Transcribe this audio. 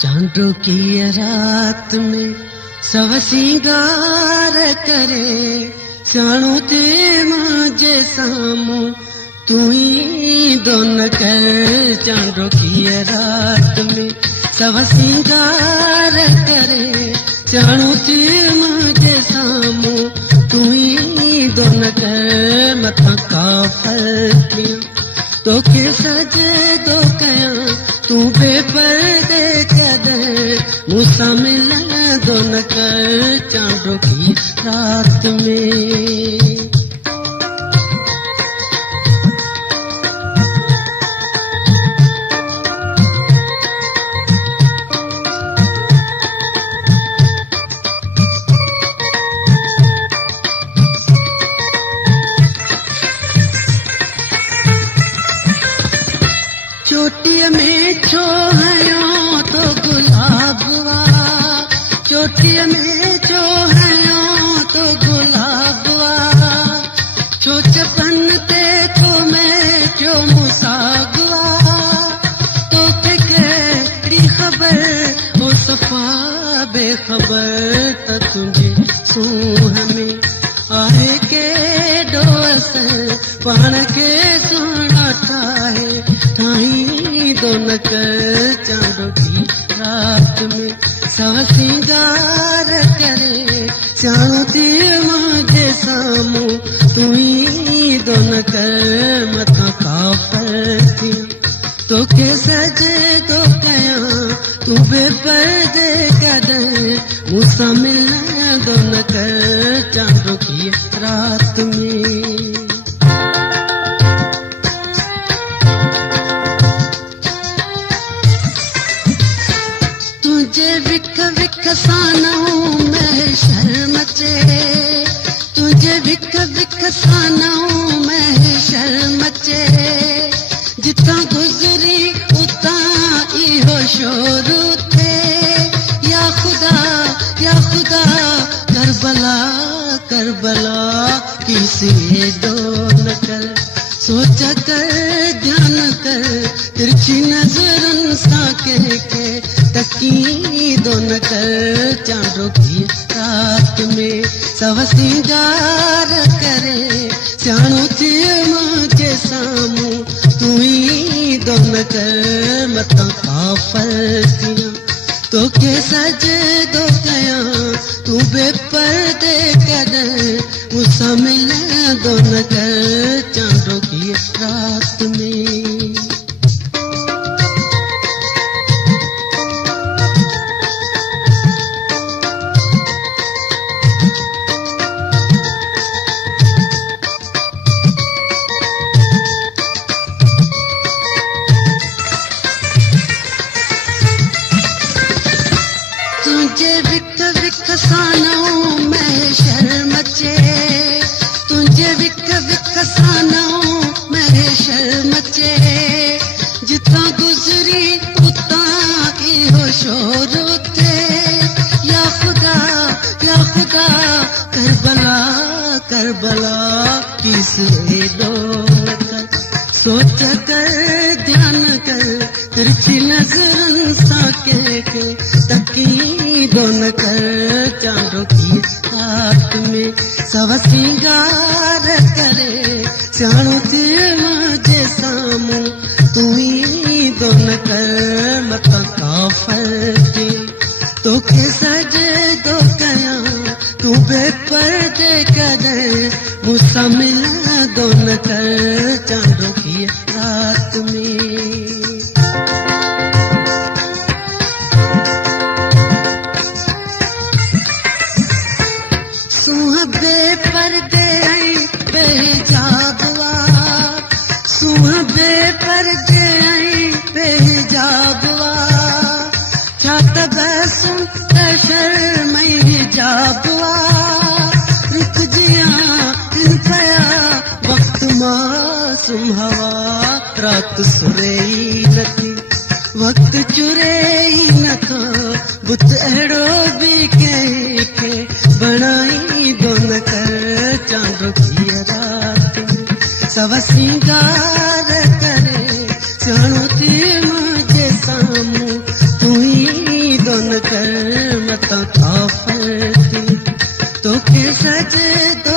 चांदो की रात में सब सिंगार करे, साणो ते मुझे सामो तू ही दोन कर। चांदो की रात में सब सिंगार करे, साणो ते मुझे सामो तू ही दोन कर। मथा काफर तो के सजे दो कया तू बेपर्दे कदर मूसा मिला दोन कर। चांदो की रात में चोटी में छो है तो गुलाबवा, चोटी में छो है तो गुलाबवा, छो चपन ते तो मैं छो मुसागवा। तो केड़ी खबर हो सफा बेखबर त तुझे सूह में आए के दोस पान के सुना है ठाई दोन कर। चांदो की रात में सब सिंगार करे, चाणो ते मुझे सामो तू ही दोन कर। मथा काफर तो के सजे दो कया तू बेपर्दे कदर मूसा मिला दोन कर। चांदो की रात में तुझे विख विख सानऊ में शर्म चे, तुझे विख विख सानऊ में शर्म चे। जिता गुजरी उता इहो शोरू थे, या खुदा करबला करबला किसी दोन कर। सोच कर ध्यान कर तिरछी नजरन सा के तकी दोन कर। चांदो की रात में सब सिंगार करे, चाणो ते मुझे सामो तू ही दोन कर। मथा काफर तो के सजे दो कया तू बेपर्दे कदर मूसा मिला दोन कर। चांदो की रात में तुझे विख विख सानऊ में शर्म चे, तुझे विख विख सानऊ में शर्म चे। जिता गुजरी उता इहो शोरू थे, या खुदा करबला करबला किसे दोन कर। सोच कर ध्यान कर तिरछी नजरन सा के तकी दोन कर। चांदो की रात में सब सिंगार करे, चाणो ते मुझे सामो तू ही दोन कर। मथा काफर तो के सजे दो कया तू बेपर्दे कदर मूसा मिला दोन कर। चांदो की रात में सुह बेपर्दे आई बेहिजाबवा, सुह बेपर्दे आई बेहिजाबवा। क्या तबसुम शर्मई हिजाबवा, रुक जिया इन पया वक्त मासूम हवा। रात सुरेई नथी वक्त चुरेई नथो, बुत अहिड़ो बि कंहिंखे बणाई दोन कर। चांदो की रात सब सिंगार करे, चाणो ते मुझे सामो तू ही सुन कर मत काफर थी, तोखे सजे तो